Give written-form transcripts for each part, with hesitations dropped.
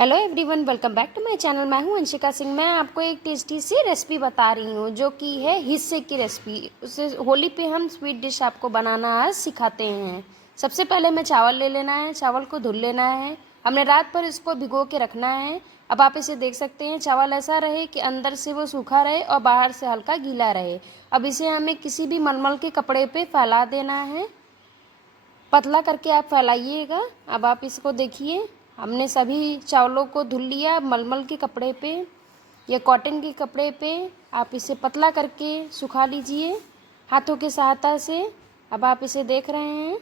Hello everyone, welcome back to my channel. मैं हूं अंशिका सिंह। मैं आपको एक टेस्टी सी रेसिपी बता रही हूं जो कि है हिस्से की रेसिपी। उसे होली पे हम स्वीट डिश आपको बनाना आज सिखाते हैं। सबसे पहले हमें चावल ले लेना है। चावल को धुल लेना है। हमने रात भर इसको भिगो के रखना है। अब आप इसे देख सकते हैं, चावल ऐसा रहे कि अंदर से वो सूखा रहे और बाहर से हल्का गीला रहे। अब इसे हमें किसी भी मलमल के कपड़े पे फैला देना है। पतला करके आप फैलाइएगा। अब आप इसको देखिए, हमने सभी चावलों को धुल लिया। मलमल के कपड़े पे या कॉटन के कपड़े पे आप इसे पतला करके सुखा लीजिए हाथों की सहायता से। अब आप इसे देख रहे हैं,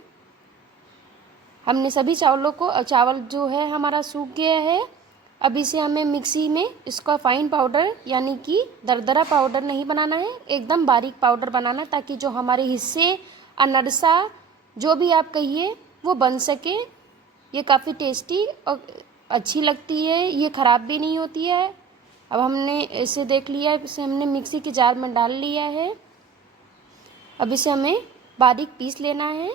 हमने सभी चावलों को, चावल जो है हमारा सूख गया है। अब इसे हमें मिक्सी में इसका फाइन पाउडर यानी कि दरदरा पाउडर नहीं बनाना है, एकदम बारीक पाउडर बनाना, ताकि जो हमारे हिस्से अनरसा जो भी आप कहिए वो बन सके। ये काफ़ी टेस्टी और अच्छी लगती है, ये ख़राब भी नहीं होती है। अब हमने इसे देख लिया, इसे हमने मिक्सी के जार में डाल लिया है। अब इसे हमें बारीक पीस लेना है।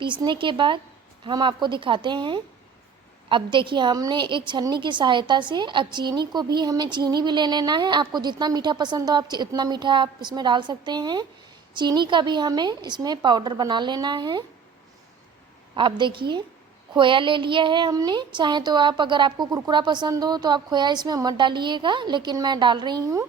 पीसने के बाद हम आपको दिखाते हैं। अब देखिए, हमने एक छन्नी की सहायता से, अब चीनी को भी, हमें चीनी भी ले लेना है। आपको जितना मीठा पसंद हो आप इतना मीठा आप इसमें डाल सकते हैं। चीनी का भी हमें इसमें पाउडर बना लेना है। आप देखिए, खोया ले लिया है हमने। चाहे तो आप, अगर आपको कुरकुरा पसंद हो तो आप खोया इसमें मत डालिएगा, लेकिन मैं डाल रही हूँ।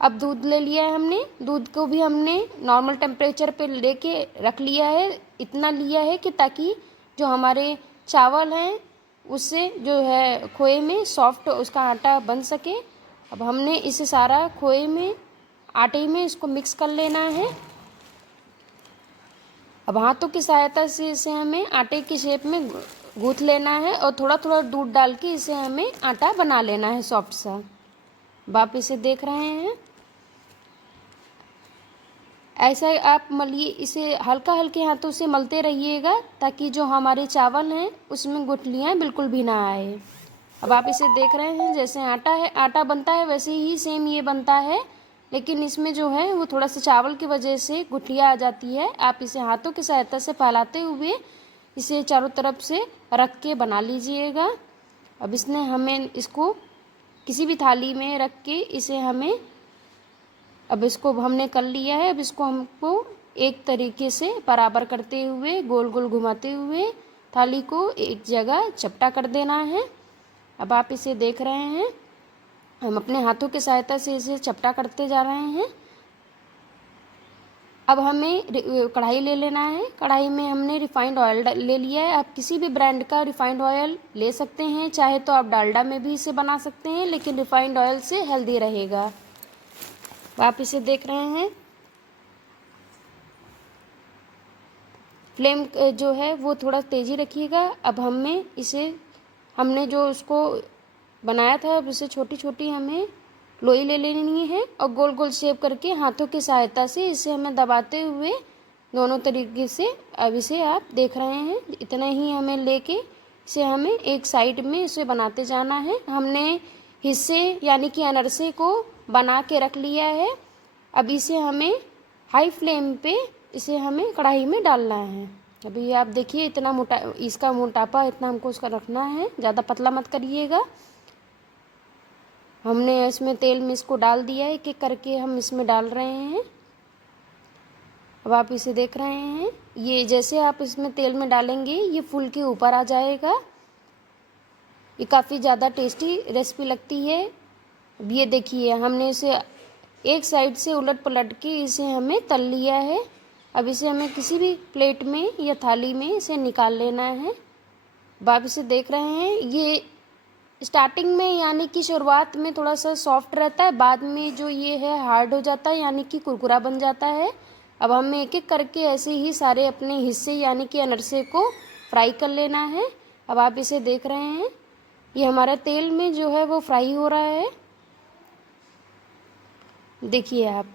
अब दूध ले लिया है हमने। दूध को भी हमने नॉर्मल टेम्परेचर पे लेके रख लिया है। इतना लिया है कि ताकि जो हमारे चावल हैं उससे जो है खोए में सॉफ्ट उसका आटा बन सके। अब हमने इसे सारा खोए में, आटे में इसको मिक्स कर लेना है। अब हाथों की सहायता से इसे हमें आटे की शेप में गूँथ लेना है और थोड़ा थोड़ा दूध डाल के इसे हमें आटा बना लेना है सॉफ्ट सा। अब आप इसे देख रहे हैं, ऐसा आप मलिए, इसे हल्का हल्के हाथों से मलते रहिएगा ताकि जो हमारे चावल हैं उसमें गुठलियाँ बिल्कुल भी ना आए। अब आप इसे देख रहे हैं, जैसे आटा बनता है वैसे ही सेम ये बनता है, लेकिन इसमें जो है वो थोड़ा सा चावल की वजह से गुठलियाँ आ जाती है। आप इसे हाथों की सहायता से फैलाते हुए इसे चारों तरफ से रख के बना लीजिएगा। अब इसने हमें इसको किसी भी थाली में रख के इसे हमें, अब इसको हमने कर लिया है। अब इसको हमको एक तरीके से बराबर करते हुए, गोल गोल घुमाते हुए थाली को एक जगह चपटा कर देना है। अब आप इसे देख रहे हैं, हम अपने हाथों की सहायता से इसे चपटा करते जा रहे हैं। अब हमें कढ़ाई ले लेना है। कढ़ाई में हमने रिफाइंड ऑयल ले लिया है। आप किसी भी ब्रांड का रिफाइंड ऑयल ले सकते हैं, चाहे तो आप डालडा में भी इसे बना सकते हैं, लेकिन रिफाइंड ऑयल से हेल्दी रहेगा। आप इसे देख रहे हैं, फ्लेम जो है वो थोड़ा तेज़ी रखिएगा। अब हमने जो उसको बनाया था, अब इसे छोटी छोटी हमें लोई ले लेनी है और गोल गोल शेप करके हाथों की सहायता से इसे हमें दबाते हुए दोनों तरीके से, अब इसे आप देख रहे हैं, इतना ही हमें लेके इसे हमें एक साइड में इसे बनाते जाना है। हमने हिस्से यानी कि अनरसे को बना के रख लिया है। अब इसे हमें हाई फ्लेम पे इसे हमें कढ़ाई में डालना है। अभी आप देखिए, इतना मोटा, इसका मोटापा इतना हमको उसका रखना है, ज़्यादा पतला मत करिएगा। हमने इसमें तेल में इसको डाल दिया है, एक एक करके हम इसमें डाल रहे हैं। अब आप इसे देख रहे हैं, ये जैसे आप इसमें तेल में डालेंगे ये फूल के ऊपर आ जाएगा। ये काफ़ी ज़्यादा टेस्टी रेसिपी लगती है। अब ये देखिए, हमने इसे एक साइड से उलट पलट के इसे हमें तल लिया है। अब इसे हमें किसी भी प्लेट में या थाली में इसे निकाल लेना है। अब आप इसे देख रहे हैं, ये स्टार्टिंग में यानी कि शुरुआत में थोड़ा सा सॉफ्ट रहता है, बाद में जो ये है हार्ड हो जाता है, यानी कि कुरकुरा बन जाता है। अब हमें एक एक करके ऐसे ही सारे अपने हिस्से यानी कि अनरसे को फ्राई कर लेना है। अब आप इसे देख रहे हैं, ये हमारा तेल में जो है वो फ्राई हो रहा है। देखिए आप,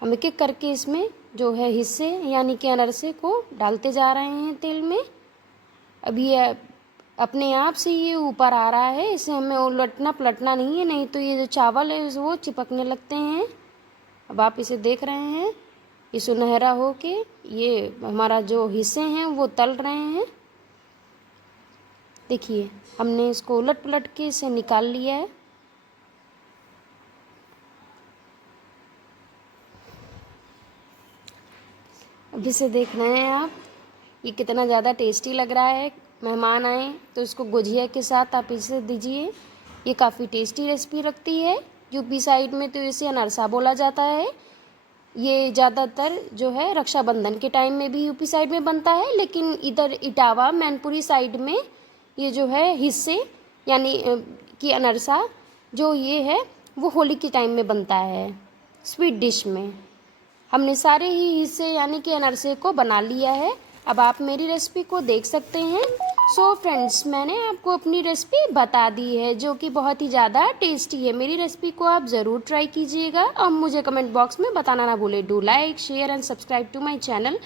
हम एक एक करके इसमें जो है हिस्से यानी कि अनरसे को डालते जा रहे हैं तेल में। अब ये अपने आप से ये ऊपर आ रहा है, इसे हमें उलटना पलटना नहीं है, नहीं तो ये जो चावल है वो चिपकने लगते हैं। अब आप इसे देख रहे हैं, ये सुनहरा हो के ये हमारा जो हिस्से हैं वो तल रहे हैं। देखिए हमने इसको उलट पुलट के इसे निकाल लिया है। अब इसे देख रहे हैं आप, ये कितना ज़्यादा टेस्टी लग रहा है। मेहमान आए तो इसको गुजिया के साथ आप इसे दीजिए। ये काफ़ी टेस्टी रेसिपी रखती है। यूपी साइड में तो इसे अनरसा बोला जाता है। ये ज़्यादातर जो है रक्षाबंधन के टाइम में भी यूपी साइड में बनता है, लेकिन इधर इटावा मैनपुरी साइड में ये जो है हिस्से यानी कि अनरसा जो ये है वो होली के टाइम में बनता है स्वीट डिश में। हमने सारे ही हिस्से यानी कि अनरसे को बना लिया है। अब आप मेरी रेसिपी को देख सकते हैं। सो फ्रेंड्स, मैंने आपको अपनी रेसिपी बता दी है जो कि बहुत ही ज़्यादा टेस्टी है। मेरी रेसिपी को आप ज़रूर ट्राई कीजिएगा और मुझे कमेंट बॉक्स में बताना ना भूलें। Do like share and subscribe to my channel